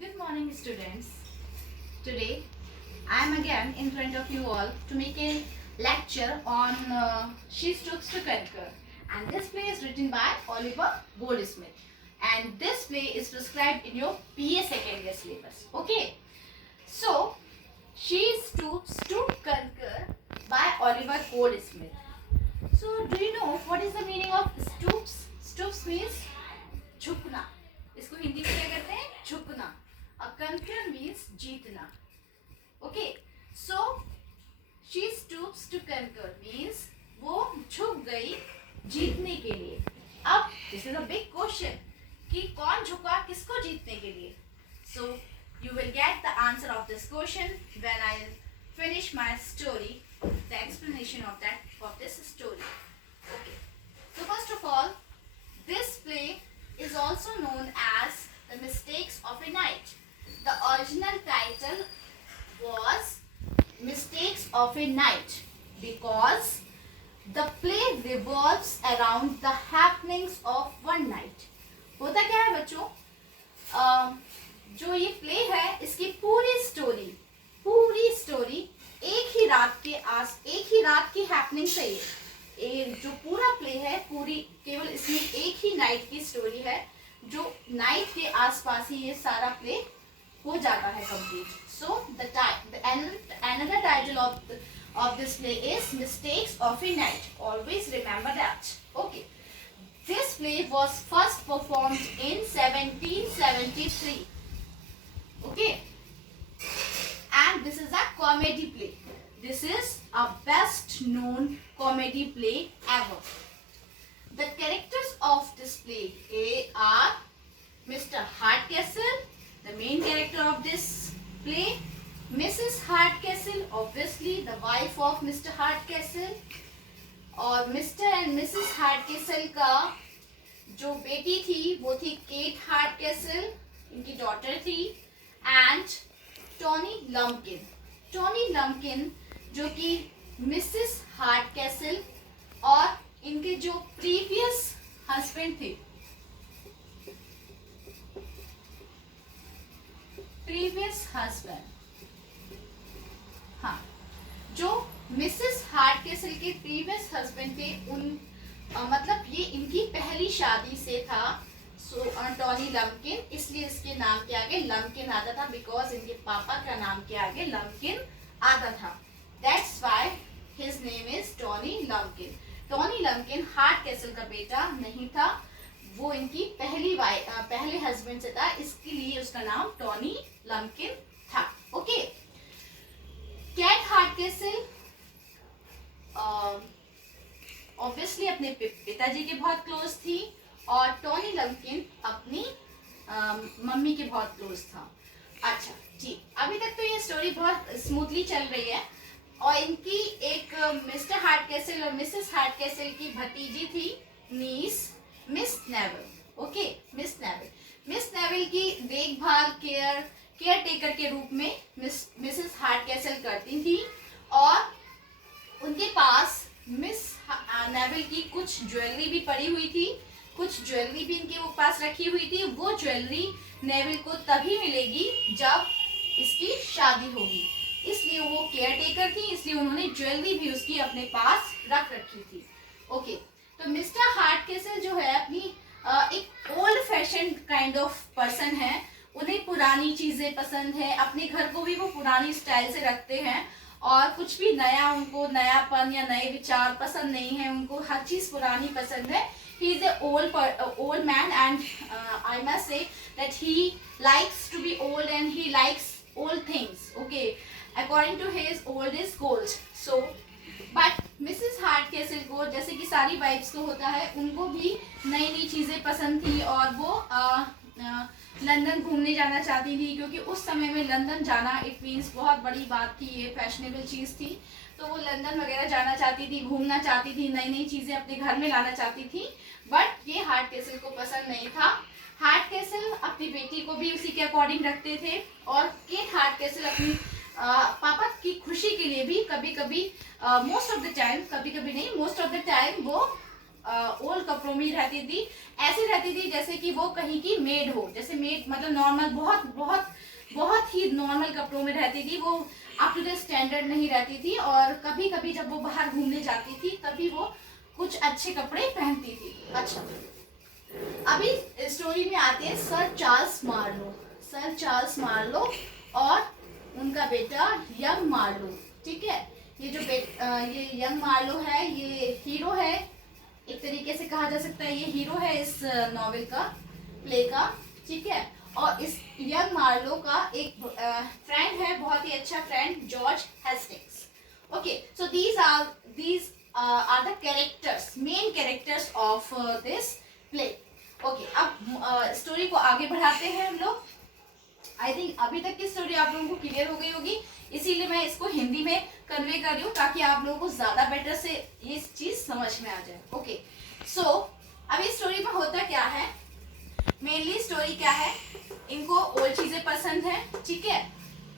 Good morning, students. Today, I am again in front of you all to make a lecture on She Stoops to Conquer. And this play is written by Oliver Goldsmith. And this play is prescribed in your BA second year syllabus. Okay. So, She Stoops to Conquer by Oliver Goldsmith. So, do you know what is the meaning of stoops? Stoops means झुकना. इसको हिंदी में क्या कहते हैं? झुकना. A conquer means जीतना. Okay. So she stoops to conquer means वो झुक गई जीतने के लिए. अब this is a big question कि कौन झुका किसको जीतने के लिए. So you will get the answer of this question when I finish my story, the explanation of this story. Okay. So first of all, this play is also known as The Mistakes of a Knight. The original title was Mistakes of a Knight because the play revolves around the happenings of one night. होता क्या है बच्चों, जो ये play है इसकी पूरी story एक ही रात की हैपनिंग से ये जो पूरा प्ले है पूरी केवल इसमें एक ही नाइट की स्टोरी है, जो नाइट के आसपास ही ये सारा प्ले हो जाता है complete. So another title of this play is Mistakes of a Knight. Always remember that. Okay. This play was first performed in 1773. Okay. And this is a comedy play. This is a best known comedy play ever. The characters of this play are Mr. Hardcastle, the main character of this play, Mrs. Hardcastle, obviously the wife of Mr. Hardcastle, और Mr. and Mrs. Hardcastle का जो बेटी थी वो थी cat हार्डकैसल, इनकी daughter थी, and Tony लम्किन जो कि मिसेस हार्डकैसल और इनके जो प्रीवियस हस्बैंड थे, जो मिसेस हार्डकैसल के प्रीवियस हस्बैंड थे उन मतलब ये इनकी पहली शादी से था. सो टॉनी लम्किन, इसलिए इसके नाम के आगे लम्किन आता था बिकॉज इनके पापा का नाम के आगे लम्किन आता था. That's why his name is Tony Lumpkin. Tony Lumpkin Hardcastle का बेटा नहीं था, वो इनकी पहले हस्बैंड से था, इसके लिए उसका नाम टॉनी लम्किन था. ओके. केट हार्डकैसल ऑब्वियसली अपने पिताजी के बहुत क्लोज थी और टॉनी लम्किन अपनी मम्मी के बहुत क्लोज था. अच्छा जी, अभी तक तो ये स्टोरी बहुत स्मूथली चल रही है. और इनकी एक मिस्टर हार्डकैसल और मिसेस हार्डकैसल की भतीजी थी niece Miss Neville. Okay. Miss Neville की देखभाल केयर टेकर के रूप में मिसेस हार्डकैसल करती थी और उनके पास मिस नेविल की कुछ ज्वेलरी भी पड़ी हुई थी, कुछ ज्वेलरी भी इनके वो पास रखी हुई थी. वो ज्वेलरी नेविल को तभी मिलेगी जब इसकी शादी होगी, इसलिए वो केयर टेकर थी, इसलिए उन्होंने ज्वेलरी भी उसकी अपने पास रख रखी थी. ओके. तो मिस्टर हार्डकैसल जो है अपनी एक old fashion kind of person है. उन्हें पुरानी चीजें पसंद है, अपने घर को भी वो पुरानी स्टाइल से रखते हैं और कुछ भी नया उनको नयापन या नए विचार पसंद नहीं है, उनको हर चीज पुरानी पसंद है. He is an old man and I must say that he likes to be old and he likes old things. Okay. According to his old is gold. So, but Mrs. Hardcastle को जैसे कि सारी wives को होता है, उनको भी नई चीज़ें पसंद थी और वो लंदन घूमने जाना चाहती थी, क्योंकि उस समय में लंदन जाना इट मीन्स बहुत बड़ी बात थी, ये फैशनेबल चीज़ थी. तो वो लंदन वगैरह जाना चाहती थी, घूमना चाहती थी, नई चीज़ें अपने घर में लाना चाहती थी. बट ये हार्डकैसल को पसंद नहीं था. हार्डकैसल अपनी बेटी को भी उसी के अकॉर्डिंग रखते थे और केट हार्डकैसल अपनी पापा की खुशी के लिए भी कभी कभी मोस्ट ऑफ द टाइम वो ओल्ड कपड़ों में रहती थी, ऐसी रहती थी जैसे कि वो कहीं की मेड हो, जैसे मेड मतलब नॉर्मल, बहुत बहुत बहुत ही नॉर्मल कपड़ों में रहती थी, वो अप टू द स्टैंडर्ड नहीं रहती थी। और कभी कभी जब वो बाहर घूमने जाती थी तभी वो कुछ अच्छे कपड़े पहनती थी। अच्छा, अभी स्टोरी में आते हैं sir Charles Marlow. Sir Charles Marlow और उनका बेटा यंग मार्लो। ठीक है, ये जो ये यंग मार्लो है, ये हीरो है, एक तरीके से कहा जा सकता है ये हीरो है इस नॉवेल का, प्ले का। ठीक है, और इस यंग मार्लो का एक फ्रेंड है, बहुत ही अच्छा friend, George Hastings. Okay, so these are the characters, main characters of this play. Okay, अब स्टोरी को आगे बढ़ाते हैं हम लोग। आई थिंक अभी तक की स्टोरी आप लोगों को क्लियर हो गई होगी, इसीलिए मैं इसको हिंदी में कन्वे कर रही हूँ ताकि आप लोगों को ज्यादा बेटर से ये चीज समझ में आ जाए। ओके, सो अभी स्टोरी में होता क्या है, मेनली स्टोरी क्या है, इनको ओल्ड चीजें पसंद है। ठीक है,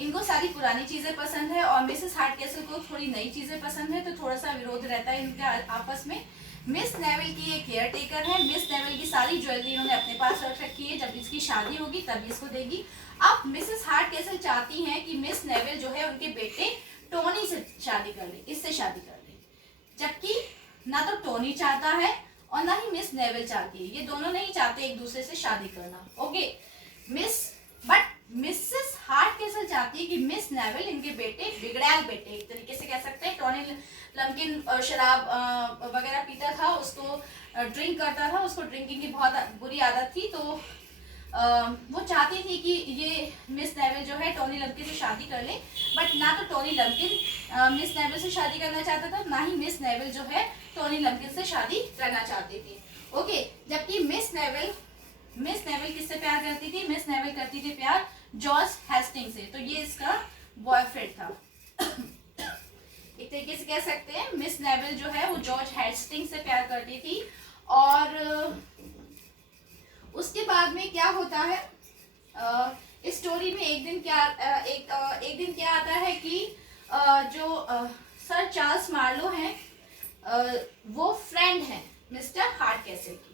इनको सारी पुरानी चीजें पसंद है, और मिसेस हार्डकैसल को थोड़ी नई चीजें पसंद है, तो थोड़ा सा विरोध रहता है इनका आपस में। मिस नेविल की ये केयर टेकर है, मिस नेविल की सारी ज्वेलरी इन्होंने अपने पास रख रखी है, जब इसकी शादी होगी तभी इसको देगी। अब मिसेस हार्डकैसल चाहती हैं कि मिस नेविल जो है उनके बेटे टोनी से शादी कर ले, इससे शादी कर ले, जबकि ना तो टोनी चाहता है और ना ही मिस नेविल चाहती है, ये दोनों नहीं चाहते एक दूसरे से शादी करना। ओके, बट मिसेस हार्डकैसल चाहती है कि मिस नेविल इनके बेटे, बिगड़ैल बेटे एक तरीके से कह सकते हैं, टोनी लम्किन शराब वगैरह पीता था, उसको ड्रिंक करता था, उसको ड्रिंकिंग की बहुत बुरी आदत थी, तो वो चाहती थी कि ये मिस नेविल जो है टोनी लम्किन से शादी कर ले, बट ना तो टोनी लम्किन मिस नेविल से शादी करना चाहता था, ना ही मिस नेविल जो है टोनी लम्किन से शादी करना चाहती थी। ओके, जबकि मिस नेविल किससे प्यार करती थी, मिस नेविल करती थी प्यार जॉर्ज हेस्टिंग से, तो ये इसका बॉयफ्रेंड था। एक तरीके से कह सकते हैं मिस नेविल जो है वो जॉर्ज हेस्टिंग से प्यार करती थी। और उसके बाद में क्या होता है, इस स्टोरी में एक दिन क्या आता है कि जो सर चार्ल्स मार्लो हैं, वो फ्रेंड हैं मिस्टर हार्डकैसल की।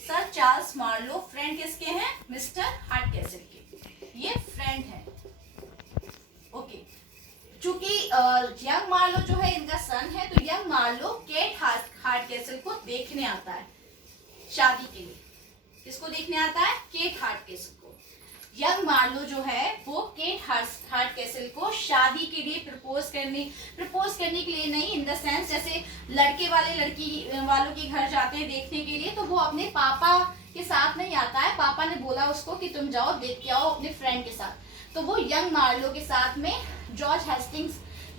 सर चार्ल्स मार्लो फ्रेंड किसके हैं, मिस्टर हार्डकैसल के, ये फ्रेंड है। ओके, चूंकि यंग मार्लो जो है इनका सन है, तो यंग मार्लो केट हार्डकैसल को देखने आता है शादी के लिए। किसको देखने आता है, केट हार्डकैसल को। यंग मार्लो जो है वो केट हार्डकैसल को शादी के लिए प्रपोज करने के लिए नहीं, इन द सेंस जैसे लड़के वाले लड़की वालों के घर जाते हैं देखने के लिए, तो वो अपने पापा के साथ नहीं आता है, पापा ने बोला उसको कि तुम जाओ देख के आओ अपने फ्रेंड के साथ, तो वो यंग मार्लो के साथ में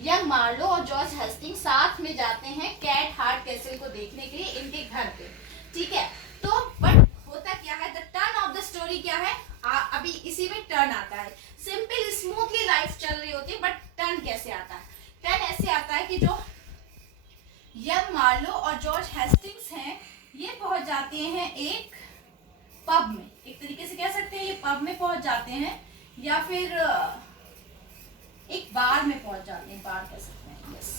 यंग मार्लो और जॉर्ज हेस्टिंग्स साथ में जाते हैं केट हार्डकैसल को देखने के लिए इनके घर पे। ठीक है, तो बट होता क्या है, the turn off the story क्या है, अभी इसी में टर्न आता है। सिंपल स्मूथली लाइफ चल रही होती है, बट टर्न कैसे आता है, टर्न ऐसे आता है कि जो यंग मार्लो और जॉर्ज हेस्टिंग्स हैं, ये पहुंच जाते हैं एक पब में, एक तरीके से कह सकते हैं ये पब में पहुंच जाते हैं, या फिर एक बार में पहुंच जाते हैं, बार कह सकते हैं, यस,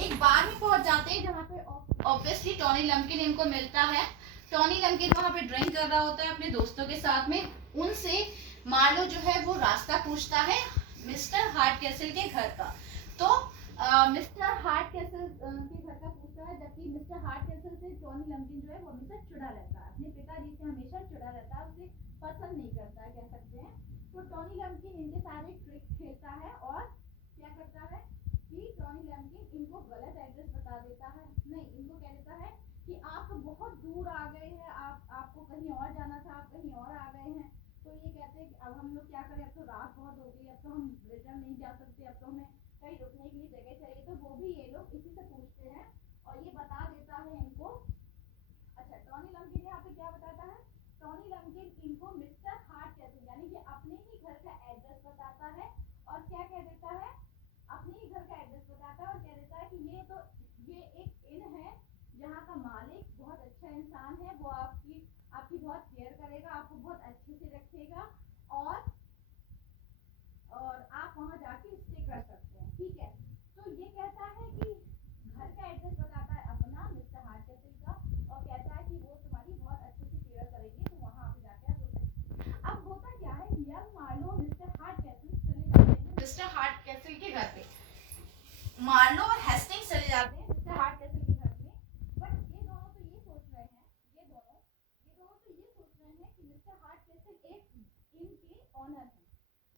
एक बार में पहुंच जाते हैं, जहाँ पे ऑब्वियसली टोनी लम्किन इनको मिलता है। टोनी लम्किन वहां पे ड्रिंक कर रहा होता है अपने दोस्तों के साथ में, उनसे मार्लो जो है वो रास्ता पूछता है मिस्टर हार्डकैसल के घर का, तो मिस्टर हार्डकैसल के घर का पूछता है, जबकि मिस्टर हार्डकैसल से टोनी लम्किन जो है वो हमेशा चिढ़ा रहता है, अपने पिताजी से हमेशा चिढ़ा रहता है, उसे पसंद नहीं करता है कह सकते हैं। तो टोनी लम्किन इनके सारे ट्रिक खेलता है, और क्या करता है कि टोनी लम्किन इनको गलत एड्रेस बता देता है, नहीं, इनको कह देता है कि आप तो बहुत दूर आ गए हैं, आपको कहीं और जाना था, आप कहीं और आ गए हैं, तो ये कहते हैं कि अब हम लोग क्या करें, अब तो रात बहुत हो गई, अब तो हम रिटर्न नहीं जा सकते, अब तो हमें कहीं रुकने के लिए जगह चाहिए, तो वो भी ये लोग इसी से पूछते हैं, और ये बता देता है इनको। अच्छा, टोनी लम्किन यहाँ पे क्या बताता है, टोनी लम्किन इनको मिस्टर हार्डकैसल यानी कि अपने ही घर का एड्रेस बताता है, और क्या कह देता है, अपने ही घर का एड्रेस बताता है, और कह देता है कि ये एक इन है जहाँ का मालिक बहुत अच्छा इंसान है, वो आपकी बहुत केयर करेगा, आपको बहुत अच्छे से रखेगा, और आप वहाँ जाके स्टे कर सकते हैं। ठीक है, तो ये कहता है कि घर का एड्रेस बताता है अपना मिस्टर हार्डकैसल का, मिस्टर हार्ट कैसल के घर पे। मार्लो और हेस्टिंग्स चले जाते हैं मिस्टर हार्ट कैसल के घर में, बट ये दोनों तो ये सोच रहे हैं, ये दोनों तो ये सोच रहे हैं कि मिस्टर हार्ट कैसल एक इनके ऑनर है।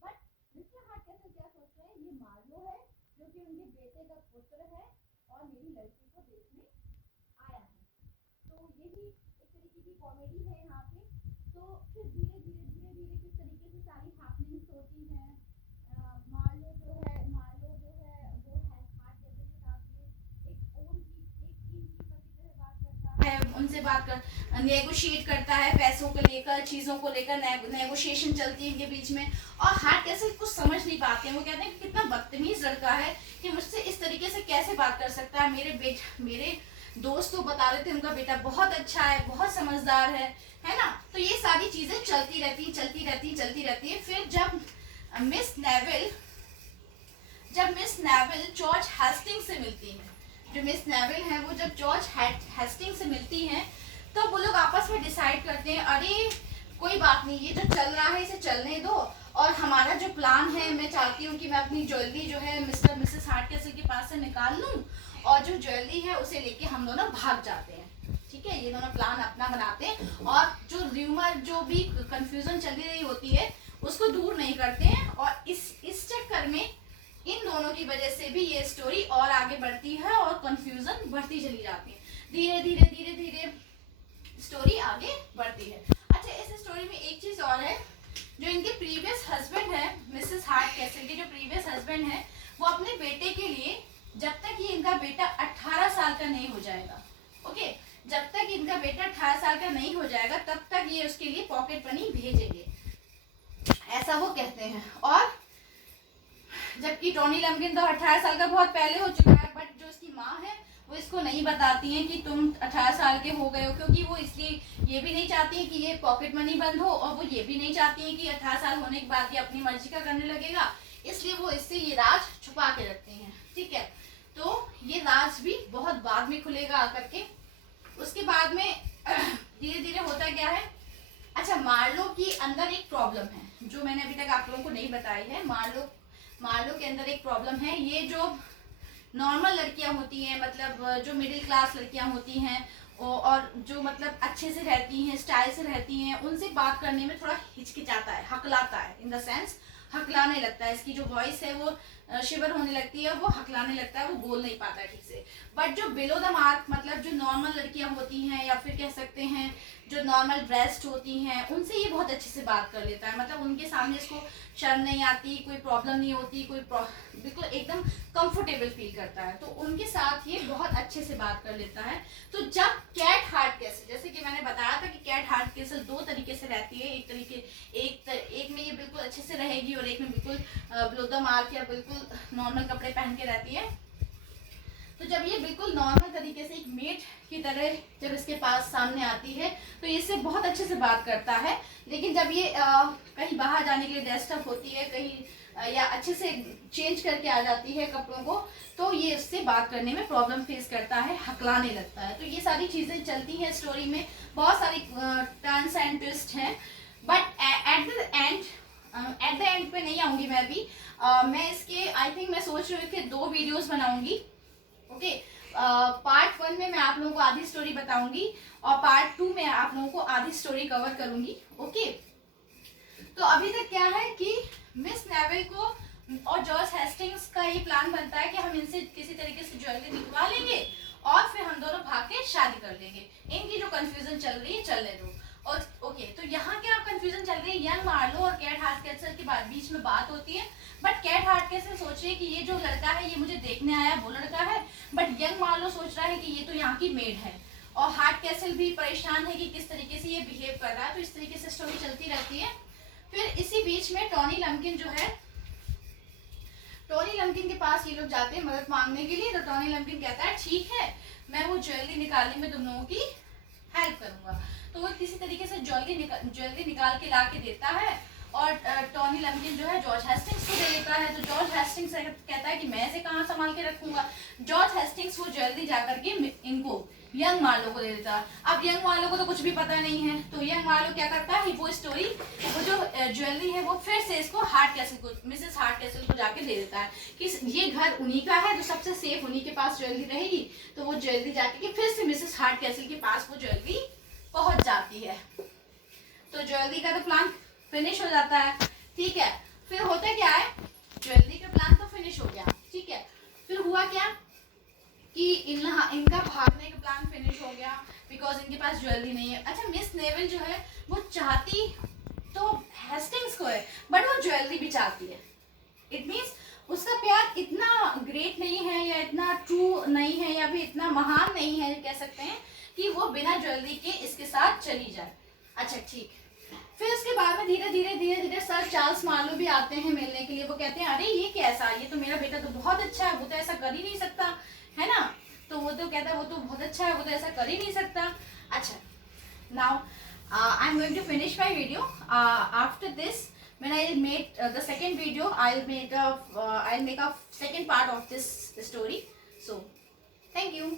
बट मिस्टर हार्ट कैसल क्या सोच रहे हैं, ये मार्लो है जो कि उनके बेटे का पुत्र है और मेरी लड़की को देखने आया है। तो यही एक तरीके की कॉमेडी है यहाँ पे। तो फिर धीरे धीरे किस तरीके से सारी हैपनिंग्स होती हैं। मार्लो जो है वो हार्ट कैसल के साथ में एक ओन की एक इन कीपर की तरह बात करता है, उनसे बात कर नेगोशिएट करता है पैसों को लेकर, चीज़ों को लेकर नेगोशिएशन चलती है इनके बीच में। और हार्ट कैसल कुछ समझ नहीं पाते हैं, वो कहते हैं कि कितना बदतमीज लड़का है कि मुझसे इस तरीके से कैसे बात कर सकता है। मेरे दोस्त तो बता रहे थे उनका बेटा बहुत अच्छा है, बहुत समझदार है ना। तो ये सारी चीजें चलती रहती है। फिर जब मिस नेविल जॉर्ज हेस्टिंग्स से मिलती है, जो मिस नेविल है वो जब जॉर्ज हेस्टिंग्स से मिलती हैं, तो वो लोग आपस में डिसाइड करते हैं, अरे कोई बात नहीं, ये जो चल रहा है इसे चलने दो, और हमारा जो प्लान है, मैं चाहती हूँ कि मैं अपनी ज्वेलरी जो है मिस्टर मिसेस हार्ट कैसल के पास से निकाल लूँ और जो ज्वेलरी है उसे लेके हम दोनों भाग जाते हैं। ठीक है, ये दोनों प्लान अपना बनाते हैं और जो र्यूमर जो भी कंफ्यूजन चली रही होती है उसको दूर नहीं करते हैं। और इस चक्कर में इन दोनों की वजह से भी ये स्टोरी और आगे बढ़ती है और कंफ्यूजन बढ़ती चली जाती है। धीरे धीरे स्टोरी आगे बढ़ती है। अच्छा, इस स्टोरी में एक चीज और है, जो इनके प्रीवियस हस्बैंड है, मिसेस हार्ट कैसल के जो प्रीवियस हस्बैंड है, वो अपने बेटे के लिए, जब तक ये इनका बेटा 18 साल का नहीं हो जाएगा, ओके, जब तक इनका बेटा 18 साल का नहीं हो जाएगा तब तक ये उसके लिए पॉकेट मनी भेजेंगे, ऐसा वो कहते हैं। और जबकि टोनी लम्किन तो 18 साल का बहुत पहले हो चुका है, बट जो उसकी माँ है वो इसको नहीं बताती हैं कि तुम 18 साल के हो गए हो, क्योंकि वो इसलिए ये भी नहीं चाहती है कि ये पॉकेट मनी बंद हो, और वो ये भी नहीं चाहती है कि 18 साल होने के बाद ये अपनी मर्जी का करने लगेगा, इसलिए वो इससे ये राज छुपा के रखते हैं। ठीक है, तो ये राज भी बहुत बाद में खुलेगा आकर के। उसके बाद में धीरे धीरे होता क्या है। अच्छा, मार्लो की अंदर एक प्रॉब्लम है जो मैंने अभी तक आप लोगों को नहीं बताई है। मार्लो के अंदर एक प्रॉब्लम है। ये जो नॉर्मल लड़कियां होती हैं, मतलब जो मिडिल क्लास लड़कियां होती हैं और जो मतलब अच्छे से रहती हैं, स्टाइल से रहती हैं, उनसे बात करने में थोड़ा हिचकिचाता है, हकलाता है, इन द सेंस हकलाने लगता है। इसकी जो वॉइस है वो शिवर होने लगती है, वो हकलाने लगता है, वो बोल नहीं पाता है ठीक से। बट जो बिलो द मार्क, मतलब जो नॉर्मल लड़कियां होती हैं या फिर कह सकते हैं जो नॉर्मल ड्रेस्ड होती हैं, उनसे ये बहुत अच्छे से बात कर लेता है। मतलब उनके सामने इसको शर्म नहीं आती, कोई प्रॉब्लम नहीं होती, बिल्कुल एकदम कंफर्टेबल फील करता है। तो उनके साथ ये बहुत अच्छे से बात कर लेता है। तो जब कैट हार्ट कैसल, जैसे कि मैंने बताया था कि कैट हार्ट कैसल दो तरीके से रहती है, एक में ये बिल्कुल अच्छे से रहेगी और एक में बिल्कुल बिलो द मार्क या बिल्कुल नॉर्मल कपड़े पहन के रहती है। तो जब ये बिल्कुल नॉर्मल तरीके से एक मेट की तरह जब इसके पास सामने आती है तो ये इससे बहुत अच्छे से बात करता है। लेकिन जब ये कहीं बाहर जाने के लिए ड्रेस्ड अप होती है, कहीं या अच्छे से चेंज करके आ जाती है कपड़ों को, तो ये उससे बात करने में प्रॉब्लम फेस करता है, हकलाने लगता है। तो ये सारी चीज़ें चलती हैं स्टोरी में, बहुत सारी टर्न्स एंड ट्विस्ट हैं। बट एट द एंड पे नहीं आऊँगी मैं अभी। मैं इसके आई थिंक मैं सोच रही हूँ कि 2 वीडियोज़ बनाऊँगी। ओके, पार्ट 1 में मैं आप लोगों को आधी स्टोरी बताऊंगी और पार्ट 2 में आप लोगों को आधी स्टोरी कवर करूंगी। ओके, तो अभी तक क्या है कि मिस नेविल को और जॉर्ज हेस्टिंग्स का ये प्लान बनता है कि हम इनसे किसी तरीके से ज्वेलरी निकलवा लेंगे और फिर हम दोनों भाग के शादी कर लेंगे। इनकी जो कंफ्यूजन चल रही है चलने दो। और ओके, तो यहाँ क्या कंफ्यूजन चल रही है, यंग मार्लो और कैट हार्ट कैसल के बीच में बात होती है। बट कैट हार्ट कैसल सोच रही है कि ये जो लड़का है ये मुझे देखने आया वो लड़का है, बट यंग मार्लो सोच रहा है कि ये तो यहाँ की मेड है। और हार्ट कैसल भी परेशान है कि किस तरीके से ये बिहेव कर रहा है। तो इस तरीके से स्टोरी चलती रहती है। फिर इसी बीच में टोनी लम्किन के पास ये लोग जाते हैं मदद मांगने के लिए। तो टोनी लम्किन कहता है ठीक है, मैं वो ज्वेलरी निकालने में तुम लोगों की हेल्प करूंगा। तो वो किसी तरीके से ज्वेलरी निकाल के ला के देता है और टोनी टॉनी लंकिन जो है जॉर्ज हेस्टिंग्स को दे देता है। तो जॉर्ज हेस्टिंग्स कहता है कि मैं इसे कहाँ संभाल के रखूंगा। जॉर्ज हेस्टिंग्स वो ज्वेलरी जाकर के इनको यंग मार्लो को दे देता है। अब यंग मार्लो को तो कुछ भी पता नहीं है, तो यंग मार्लो क्या करता है, वो स्टोरी, वो जो ज्वेलरी है वो फिर से इसको हार्ट कैसल को, मिसेस हार्ट कैसल को जाके दे देता है कि ये घर उन्हीं का है, तो सबसे सेफ उन्हीं के पास ज्वेलरी रहेगी। तो वो ज्वेलरी जाके कि फिर से मिसेस हार्ट कैसल के पास वो ज्वेलरी पहुंच जाती है। तो ज्वेलरी का तो प्लान फिनिश हो जाता है, ठीक है। फिर होता क्या है, ज्वेलरी का प्लान तो फिनिश हो गया, ठीक है। फिर हुआ क्या कि इनका भागने का प्लान फिनिश हो गया, बिकॉज इनके पास ज्वेलरी नहीं है। अच्छा, मिस नेविल जो है वो चाहती तो हेस्टिंग्स को है, बट वो ज्वेलरी भी चाहती है। इट मीन्स उसका प्यार इतना ग्रेट नहीं है, या इतना ट्रू नहीं है, या भी इतना महान नहीं है कह सकते हैं, कि वो बिना ज्वेलरी के इसके साथ चली जाए। अच्छा, ठीक। फिर उसके बाद में धीरे धीरे सर चार्ल्स मार्लो भी आते हैं मिलने के लिए। वो कहते हैं अरे ये कैसा, ये तो मेरा बेटा तो बहुत अच्छा है, वो तो ऐसा कर ही नहीं सकता है ना। तो वो तो कहता है वो तो बहुत अच्छा है, वो तो ऐसा कर ही नहीं सकता। अच्छा, now I am going to finish my video. After this when I made the second video, I'll make a second part of this story. So thank you.